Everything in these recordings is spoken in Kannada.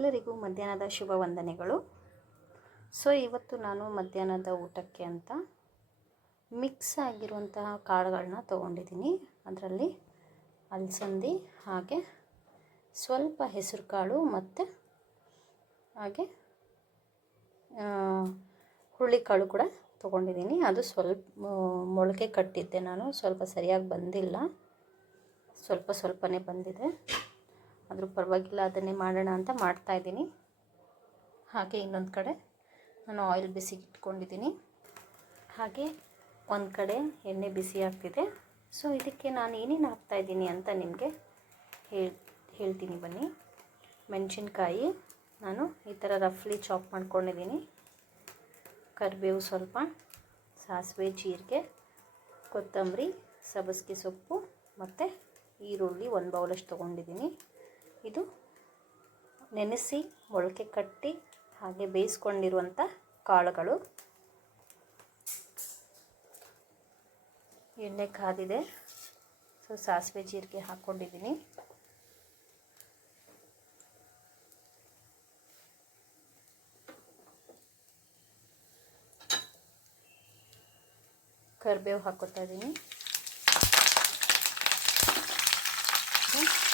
ಎಲ್ಲರಿಗೂ ಮಧ್ಯಾಹ್ನದ ಶುಭ ವಂದನೆಗಳು. ಸೊ ಇವತ್ತು ನಾನು ಮಧ್ಯಾಹ್ನದ ಊಟಕ್ಕೆ ಅಂತ ಮಿಕ್ಸ್ ಆಗಿರುವಂತಹ ಕಾಳುಗಳನ್ನ ತೊಗೊಂಡಿದ್ದೀನಿ. ಅದರಲ್ಲಿ ಅಲಸಂದಿ, ಹಾಗೆ ಸ್ವಲ್ಪ ಹೆಸರು ಕಾಳು ಮತ್ತು ಹಾಗೆ ಹುರುಳಿಕಾಳು ಕೂಡ ತೊಗೊಂಡಿದ್ದೀನಿ. ಅದು ಸ್ವಲ್ಪ ಮೊಳಕೆ ಕಟ್ಟಿದ್ದೆ ನಾನು, ಸ್ವಲ್ಪ ಸರಿಯಾಗಿ ಬಂದಿಲ್ಲ, ಸ್ವಲ್ಪನೇ ಬಂದಿದೆ. ಆದರೂ ಪರವಾಗಿಲ್ಲ, ಅದನ್ನೇ ಮಾಡೋಣ ಅಂತ ಮಾಡ್ತಾಯಿದ್ದೀನಿ. ಹಾಗೆ ಇನ್ನೊಂದು ಕಡೆ ನಾನು ಆಯಿಲ್ ಬಿಸಿಗೆ ಇಟ್ಕೊಂಡಿದ್ದೀನಿ. ಹಾಗೆ ಒಂದು ಕಡೆ ಎಣ್ಣೆ ಬಿಸಿ ಆಗ್ತಿದೆ. ಸೊ ಇದಕ್ಕೆ ನಾನು ಏನೇನು ಹಾಕ್ತಾಯಿದ್ದೀನಿ ಅಂತ ನಿಮಗೆ ಹೇಳ್ತೀನಿ ಬನ್ನಿ. ಮೆಣಸಿನ್ಕಾಯಿ ನಾನು ಈ ಥರ ರಫ್ಲಿ ಚಾಪ್ ಮಾಡ್ಕೊಂಡಿದ್ದೀನಿ. ಕರಿಬೇವು ಸ್ವಲ್ಪ, ಸಾಸಿವೆ, ಜೀರಿಗೆ, ಕೊತ್ತಂಬರಿ, ಸಬ್ಬಸಿಗೆ ಸೊಪ್ಪು ಮತ್ತು ಈರುಳ್ಳಿ ಒಂದು ಬೌಲಷ್ಟು ತೊಗೊಂಡಿದ್ದೀನಿ. ಇದು ನೆನೆಸಿ ಮೊಳಕೆ ಕಟ್ಟಿ ಹಾಗೆ ಬೇಯಿಸ್ಕೊಂಡಿರುವಂಥ ಕಾಳುಗಳು. ಎಣ್ಣೆ ಕಾದಿದೆ. ಸೊ ಸಾಸಿವೆ ಜೀರಿಗೆ ಹಾಕ್ಕೊಂಡಿದ್ದೀನಿ. ಕರಿಬೇವು ಹಾಕ್ಕೊತಾ ಇದ್ದೀನಿ.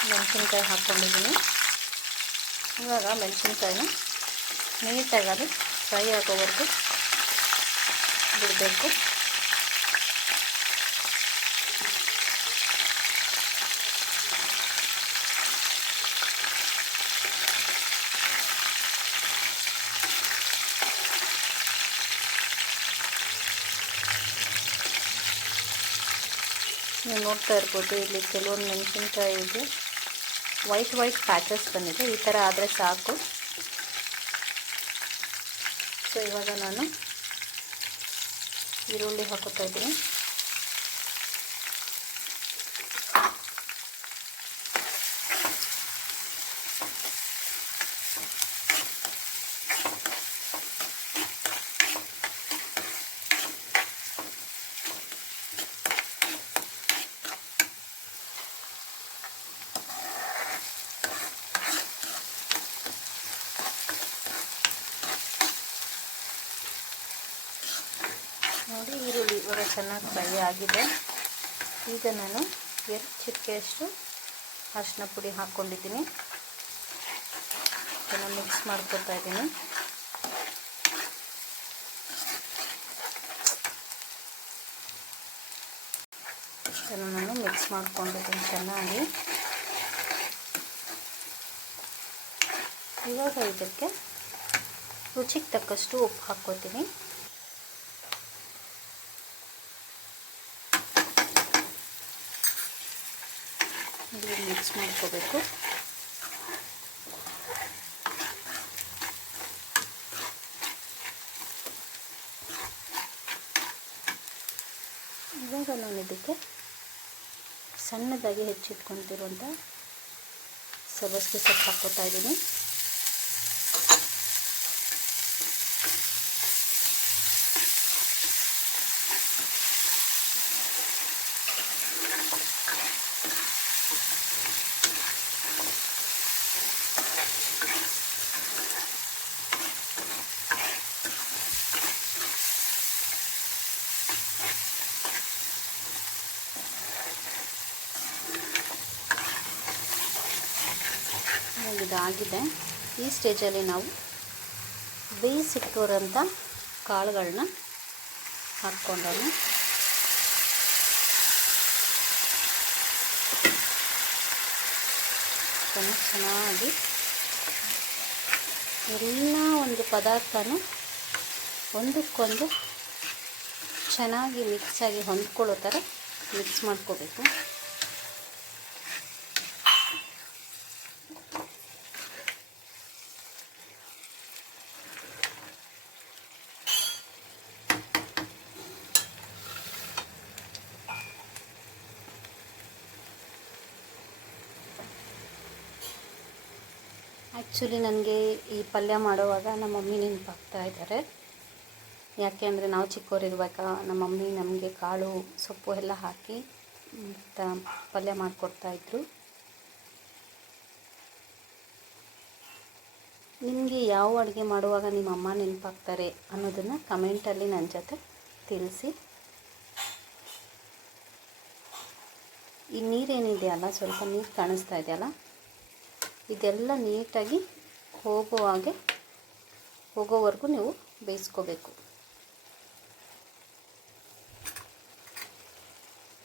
ಮೆಣಸಿನ್ಕಾಯಿ ಹಾಕ್ಕೊಂಡಿದ್ದೀನಿ. ಇವಾಗ ಮೆಣಸಿನ್ಕಾಯಿನ ನೀಟಾಗಿ ಅದು ಫ್ರೈ ಆಗೋವರೆಗೂ ಬಿಡಬೇಕು. ನೀವು ನೋಡ್ತಾ ಇರ್ಬೋದು, ಇಲ್ಲಿ ಕೆಲವೊಂದು ಮೆಣಸಿನ್ಕಾಯಿಗೆ ವೈಟ್ ಪ್ಯಾಚಸ್ ಬಂದಿದೆ. ಈ ಥರ ಆದರೆ ಸಾಕು. ಸೊ ಇವಾಗ ನಾನು ಈರುಳ್ಳಿ ಹಾಕೋತಾ ಇದ್ದೀನಿ. ನೋಡಿ, ಈರುಳ್ಳಿ ಇವಾಗ ಚೆನ್ನಾಗಿ ಫ್ರೈ ಆಗಿದೆ. ಈಗ ನಾನು 2 ಚಿಟಿಕೆಯಷ್ಟು ಅರಿಶಿನ ಪುಡಿ ಹಾಕ್ಕೊಂಡಿದ್ದೀನಿ. ಚೆನ್ನಾಗಿ ಮಿಕ್ಸ್ ಮಾಡ್ಕೊತಾ ಇದ್ದೀನಿ. ಇದನ್ನು ನಾನು ಮಿಕ್ಸ್ ಮಾಡ್ಕೊಂಡಿದ್ದೀನಿ ಚೆನ್ನಾಗಿ. ಇವಾಗ ಇದಕ್ಕೆ ರುಚಿಗೆ ತಕ್ಕಷ್ಟು ಉಪ್ಪು ಹಾಕ್ಕೋತೀನಿ. ಮಿಕ್ಸ್ ಮಾಡ್ಕೋಬೇಕು. ಇವಾಗ ನಾನು ಇದಕ್ಕೆ ಸಣ್ಣದಾಗಿ ಹೆಚ್ಚಿಟ್ಕೊತಿರುವಂಥ ಸಬ್ಬಸಿಗೆ ಸೊಪ್ಪು ಹಾಕ್ಕೋತಾ ಇದ್ದೀನಿ. ಇದಾಗಿದೆ. ಈ ಸ್ಟೇಜಲ್ಲಿ ನಾವು ಬೇಯಿಸಿಟ್ಟಿರೋಂಥ ಕಾಳುಗಳನ್ನ ಹಾಕ್ಕೊಂಡೋಣ. ಚೆನ್ನಾಗಿ ಎಲ್ಲ ಒಂದು ಪದಾರ್ಥನೂ ಒಂದಕ್ಕೊಂದು ಚೆನ್ನಾಗಿ ಮಿಕ್ಸಾಗಿ ಹೊಂದ್ಕೊಳ್ಳೋ ಥರ ಮಿಕ್ಸ್ ಮಾಡ್ಕೋಬೇಕು. ಆ್ಯಕ್ಚುಲಿ ನನಗೆ ಈ ಪಲ್ಯ ಮಾಡುವಾಗ ನಮ್ಮ ಮಮ್ಮಿ ನೆನಪಾಗ್ತಾ ಇದ್ದಾರೆ. ಯಾಕೆ ಅಂದರೆ ನಾವು ಚಿಕ್ಕವರಿರುವಾಗ ನಮ್ಮ ಮಮ್ಮಿ ನಮಗೆ ಕಾಳು ಸೊಪ್ಪು ಎಲ್ಲ ಹಾಕಿ ಪಲ್ಯ ಮಾಡಿಕೊಡ್ತಾಯಿದ್ರು. ನಿಮಗೆ ಯಾವ ಅಡುಗೆ ಮಾಡುವಾಗ ನಿಮ್ಮ ಅಮ್ಮ ನೆನಪಾಗ್ತಾರೆ ಅನ್ನೋದನ್ನು ಕಮೆಂಟಲ್ಲಿ ನನ್ನ ಜೊತೆ ತಿಳಿಸಿ. ಈ ನೀರೇನಿದೆಯಲ್ಲ, ಸ್ವಲ್ಪ ನೀರು ಕಾಣಿಸ್ತಾ ಇದೆಯಲ್ಲ, ಇದೆಲ್ಲ ನೀಟಾಗಿ ಹೋಗೋವರೆಗೂ ನೀವು ಬೇಯಿಸ್ಕೋಬೇಕು.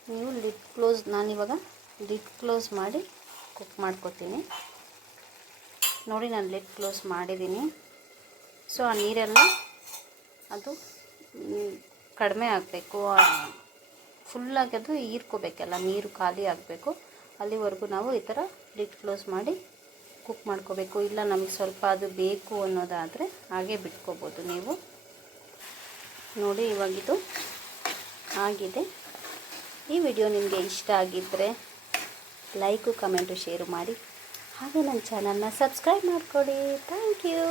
ನೀವು ನಾನಿವಾಗ ಲಿಡ್ ಕ್ಲೋಸ್ ಮಾಡಿ ಕುಕ್ ಮಾಡ್ಕೊತೀನಿ. ನೋಡಿ, ನಾನು ಲಿಡ್ ಕ್ಲೋಸ್ ಮಾಡಿದ್ದೀನಿ. ಸೊ ಆ ನೀರೆಲ್ಲ ಅದು ಕಡಿಮೆ ಆಗಬೇಕು, ಫುಲ್ಲಾಗಿ ಅದು ಹೀರ್ಕೋಬೇಕಲ್ಲ, ನೀರು ಖಾಲಿ ಆಗಬೇಕು. ಅಲ್ಲಿವರೆಗೂ ನಾವು ಈ ಥರ ಲಿಡ್ ಕ್ಲೋಸ್ ಮಾಡಿ ಕುಕ್ ಮಾಡ್ಕೋಬೇಕು. ಇಲ್ಲ ನಮಗೆ ಸ್ವಲ್ಪ ಅದು ಬೇಕು ಅನ್ನೋದಾದರೆ ಹಾಗೆ ಬಿಟ್ಕೋಬೋದು ನೀವು. ನೋಡಿ, ಇವಾಗಿದು ಆಗಿದೆ. ಈ ವಿಡಿಯೋ ನಿಮಗೆ ಇಷ್ಟ ಆಗಿದ್ದರೆ ಲೈಕು, ಕಮೆಂಟು, ಶೇರು ಮಾಡಿ. ಹಾಗೆ ನನ್ನ ಚಾನಲ್ನ ಸಬ್ಸ್ಕ್ರೈಬ್ ಮಾಡಿಕೊಡಿ. Thank you.